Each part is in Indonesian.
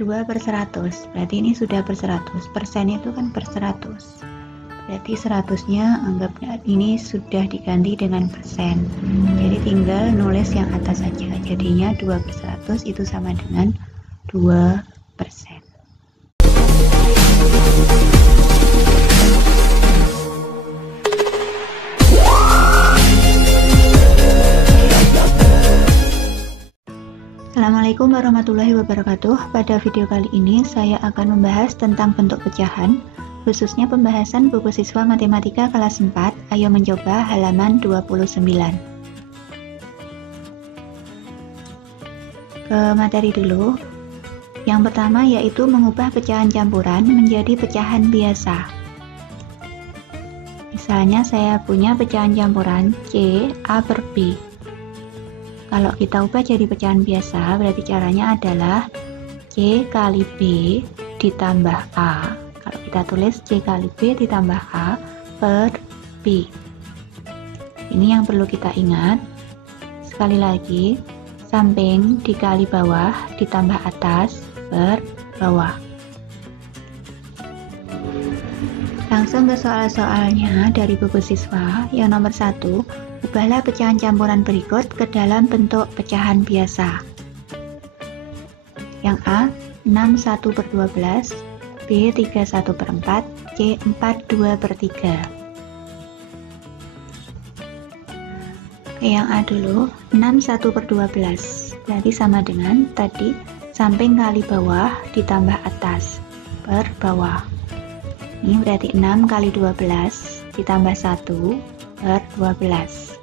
2 per 100. Berarti ini sudah per 100. Persen itu kan per 100. Berarti 100-nya anggap ini sudah diganti dengan persen. Jadi tinggal nulis yang atas saja. Jadinya 2 per 100 itu sama dengan 2%. Assalamualaikum warahmatullahi wabarakatuh. Pada video kali ini saya akan membahas tentang bentuk pecahan, khususnya pembahasan buku siswa matematika kelas 4. Ayo mencoba halaman 29. Ke materi dulu. Yang pertama yaitu mengubah pecahan campuran menjadi pecahan biasa. Misalnya saya punya pecahan campuran C A per B. Kalau kita ubah jadi pecahan biasa, berarti caranya adalah C kali B ditambah A. Kalau kita tulis C kali B ditambah A per B. Ini yang perlu kita ingat. Sekali lagi, samping dikali bawah ditambah atas per bawah. Langsung ke soal-soalnya dari buku siswa. Yang nomor 1, ubahlah pecahan campuran berikut ke dalam bentuk pecahan biasa. Yang A, 61 per 12, B, 31 per 4, C, 42 per 3. Oke, yang A dulu, 61 per 12, berarti sama dengan tadi samping kali bawah ditambah atas per bawah. Ini berarti 6 kali 12 ditambah 1 per 12.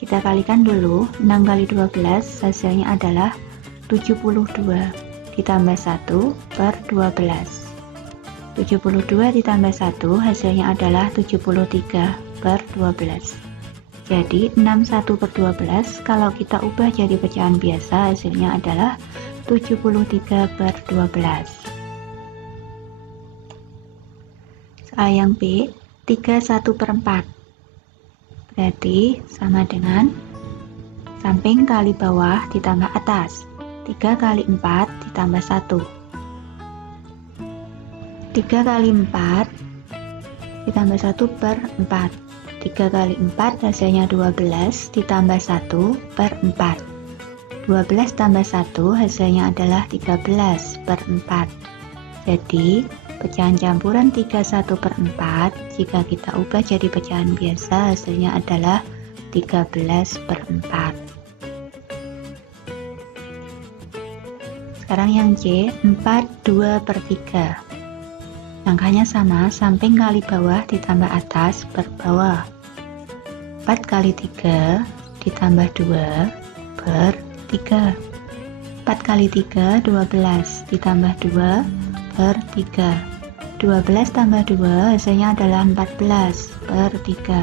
Kita kalikan dulu, 6 kali 12 hasilnya adalah 72 ditambah 1 per 12. 72 ditambah 1 hasilnya adalah 73 per 12. Jadi 61 per 12 kalau kita ubah jadi pecahan biasa hasilnya adalah 73 per 12. Soal yang B, 31 per 4. Berarti sama dengan samping kali bawah ditambah atas. 3 kali 4 ditambah 1. 3 kali 4 ditambah 1 per 4. 3 kali 4 hasilnya 12 ditambah 1 per 4. 12 tambah 1 hasilnya adalah 13 per 4. Jadi pecahan campuran 31 per 4 jika kita ubah jadi pecahan biasa hasilnya adalah 13 per 4. Sekarang yang C, 42 per 3. Angkanya sama, samping kali bawah ditambah atas per bawah. 4 kali 3 ditambah 2 per 3. 4 kali 3, 12 ditambah 2 per 3. 12 tambah 2 hasilnya adalah 14 per 3.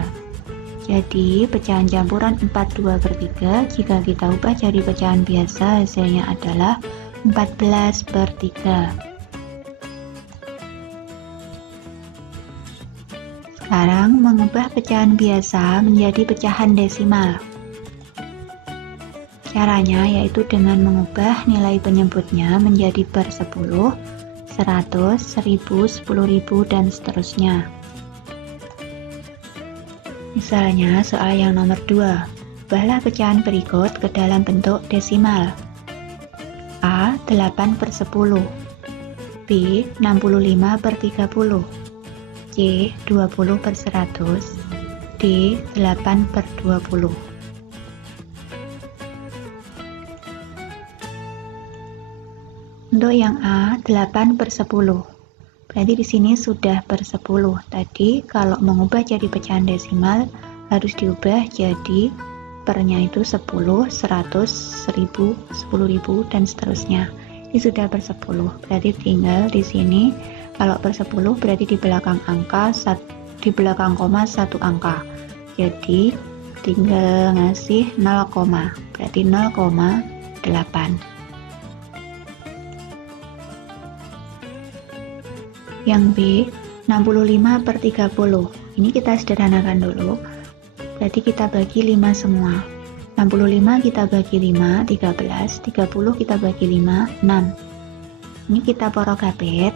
Jadi pecahan campuran 42 per 3 jika kita ubah jadi pecahan biasa hasilnya adalah 14 per 3. Sekarang mengubah pecahan biasa menjadi pecahan desimal. Caranya yaitu dengan mengubah nilai penyebutnya menjadi per 10, 100, 1000, 10.000, dan seterusnya. Misalnya soal yang nomor 2, ubahlah pecahan berikut ke dalam bentuk desimal. A, 8 per 10, B, 65 per 30, C, 20 per 100, D, 8 per 20. Untuk yang A, 8 per 10. Berarti di sini sudah per 10. Tadi kalau mengubah jadi pecahan desimal harus diubah jadi pernya itu 10, 100, 1000, 10.000, dan seterusnya. Ini sudah per 10. Berarti tinggal di sini kalau per 10 berarti di belakang angka di belakang koma 1 angka. Jadi tinggal ngasih 0, berarti 0,8. Yang B, 65 per 30. Ini kita sederhanakan dulu. Berarti kita bagi 5 semua. 65 kita bagi 5, 13. 30 kita bagi 5, 6. Ini kita porogapit,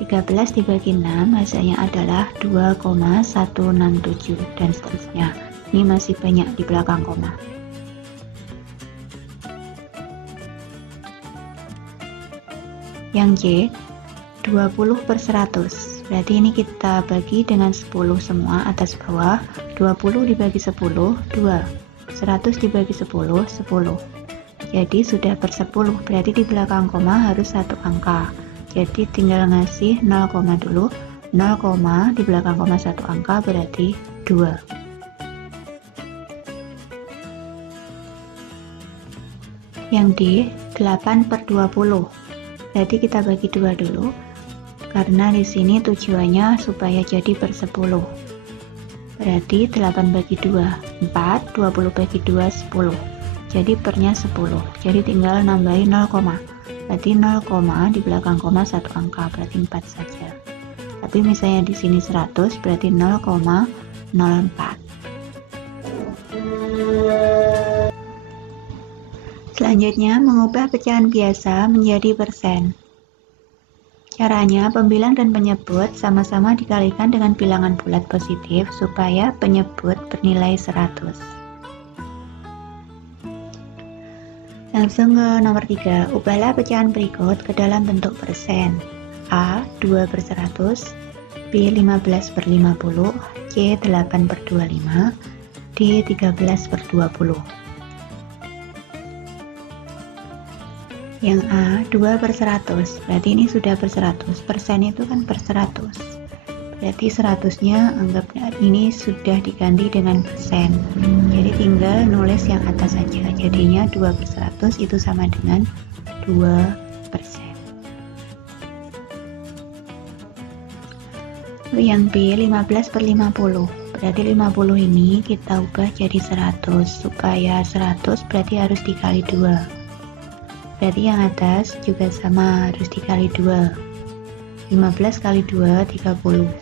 13 dibagi 6 hasilnya adalah 2,167 dan seterusnya. Ini masih banyak di belakang koma. Yang C, 20/100. Berarti ini kita bagi dengan 10 semua atas bawah. 20 dibagi 10, 2. 100 dibagi 10, 10. Jadi sudah per 10, berarti di belakang koma harus satu angka. Jadi tinggal ngasih 0, dulu. 0, di belakang koma satu angka berarti 2. Yang D, 8/20. Berarti kita bagi 2 dulu. Karena di sini tujuannya supaya jadi per 10. Berarti 8 bagi 2, 4, 20 bagi 2, 10. Jadi pernya 10. Jadi tinggal nambahin 0, berarti 0, di belakang koma satu angka, berarti 4 saja. Tapi misalnya di sini 100, berarti 0,04. Selanjutnya, mengubah pecahan biasa menjadi persen. Caranya, pembilang dan penyebut sama-sama dikalikan dengan bilangan bulat positif supaya penyebut bernilai 100. Langsung ke nomor 3, ubahlah pecahan berikut ke dalam bentuk persen. A, 2/100, B, 15/50, C, 8/25, D, 13/20. Yang A, 2/100, berarti ini sudah per 100, persen itu kan per 100. Berarti 100-nya anggap ini sudah diganti dengan persen. Jadi tinggal nulis yang atas saja. Jadinya 2/100 itu sama dengan 2%. Yang B, 15/50. Berarti 50 ini kita ubah jadi 100. Supaya 100 berarti harus dikali 2. Berarti yang atas juga sama, harus dikali 2. 15 kali 2, 30.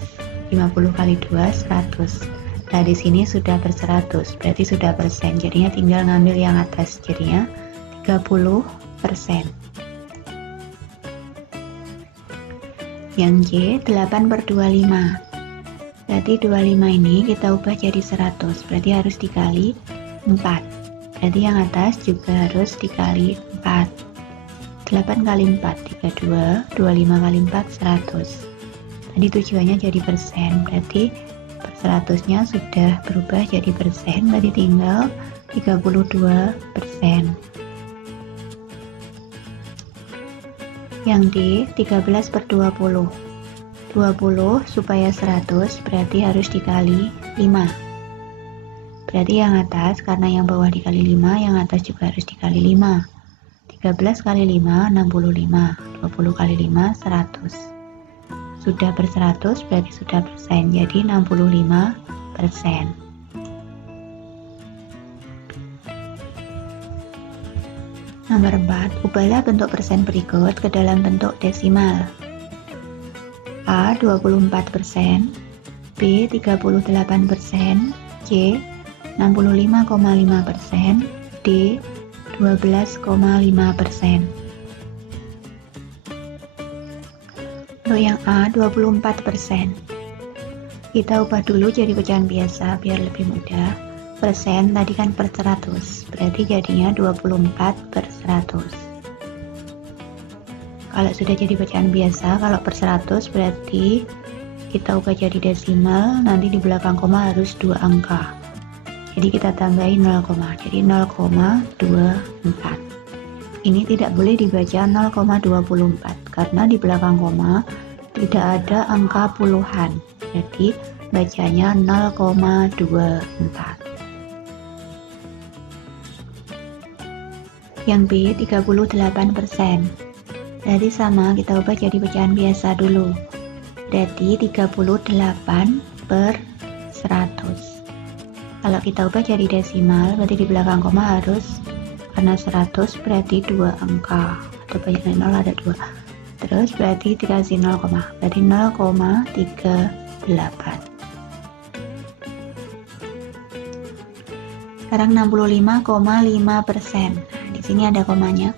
50 kali 2, 100. Nah, di sini sudah per 100, berarti sudah persen. Jadinya tinggal ngambil yang atas, jadinya 30%. Yang J, 8/25. Berarti 25 ini kita ubah jadi 100, berarti harus dikali 4. Berarti yang atas juga harus dikali 4. 8 kali 4, 32, 25 kali 4, 100. Tadi tujuannya jadi persen, berarti per 100-nya sudah berubah jadi persen, berarti tinggal 32%. Yang D, 13/20. 20 supaya 100 berarti harus dikali 5. Berarti yang atas, karena yang bawah dikali 5, yang atas juga harus dikali 5. 13 kali 5, 65. 20 kali 5, 100. Sudah per 100 berarti sudah persen, jadi 65%. Nomor 4, ubahlah bentuk persen berikut ke dalam bentuk desimal. A, 24%, B, 38%, C, 65,5%, D, 12,5%. Untuk yang A, 24%. Kita ubah dulu jadi pecahan biasa biar lebih mudah. Persen tadi kan per 100, berarti jadinya 24/100. Kalau sudah jadi pecahan biasa, kalau per 100 berarti kita ubah jadi desimal, nanti di belakang koma harus 2 angka. Jadi kita tambahin 0, jadi 0,24. Ini tidak boleh dibaca 0,24 karena di belakang koma tidak ada angka puluhan. Jadi bacanya 0,24. Yang B, 38%. Berarti sama, kita ubah jadi pecahan biasa dulu. Berarti 38/100. Kalau kita ubah jadi desimal, berarti di belakang koma harus, karena 100 berarti 2 angka, atau banyak 0 ada 2. Terus berarti dikasih 0, berarti 0,38. Sekarang 65,5%. Nah, di sini ada komanya.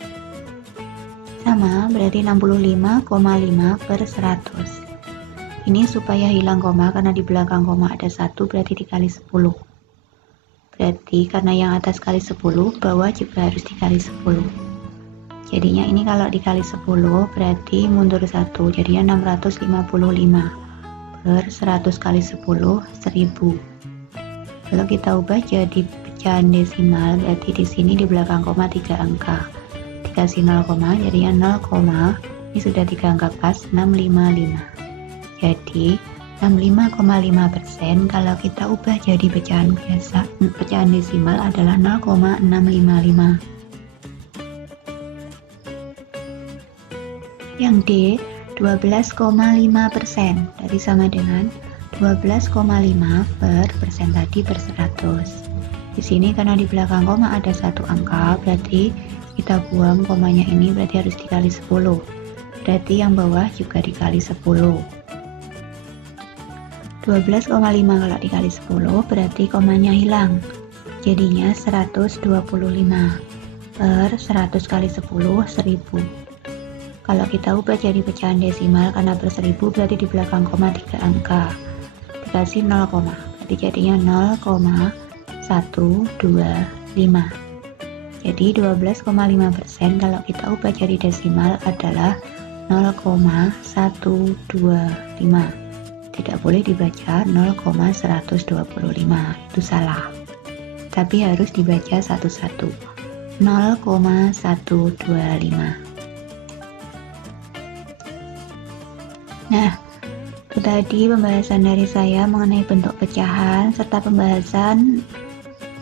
sama berarti 65,5 per 100. Ini supaya hilang koma, karena di belakang koma ada 1, berarti dikali 10. Berarti karena yang atas kali 10, bawah juga harus dikali 10. Jadinya ini kalau dikali 10, berarti mundur 1, jadinya 655 per 100 kali 10, 1000. Kalau kita ubah jadi pecahan desimal, berarti di sini di belakang koma 3 angka. Dikasih 0, jadinya 0, ini sudah 3 angka pas, 655. Jadi 65,5% kalau kita ubah jadi pecahan biasa, pecahan desimal adalah 0,655. Yang D 12,5%, dari sama dengan 12,5 per persen tadi per 100. Di sini karena di belakang koma ada 1 angka, berarti kita buang komanya ini, berarti harus dikali 10. Berarti yang bawah juga dikali 10. 12,5 kalau dikali 10 berarti komanya hilang, jadinya 125 per 100 kali 10, 1000. Kalau kita ubah jadi pecahan desimal, karena per 1000 berarti di belakang koma 3 angka, dikasih 0, berarti jadinya 0,125. Jadi 12,5% kalau kita ubah jadi desimal adalah 0,125. Tidak boleh dibaca 0,125, itu salah. Tapi harus dibaca satu-satu. 0,125. Nah, itu tadi pembahasan dari saya mengenai bentuk pecahan serta pembahasan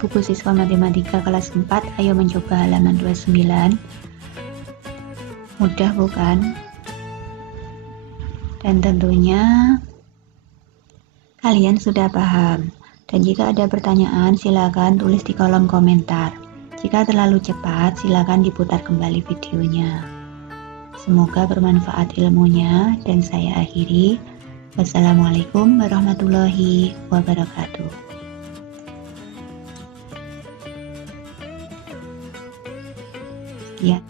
buku siswa matematika kelas 4. Ayo mencoba halaman 29. Mudah bukan? Dan tentunya kalian sudah paham, dan jika ada pertanyaan silakan tulis di kolom komentar. Jika terlalu cepat silakan diputar kembali videonya. Semoga bermanfaat ilmunya, dan saya akhiri. Wassalamualaikum warahmatullahi wabarakatuh. Ya.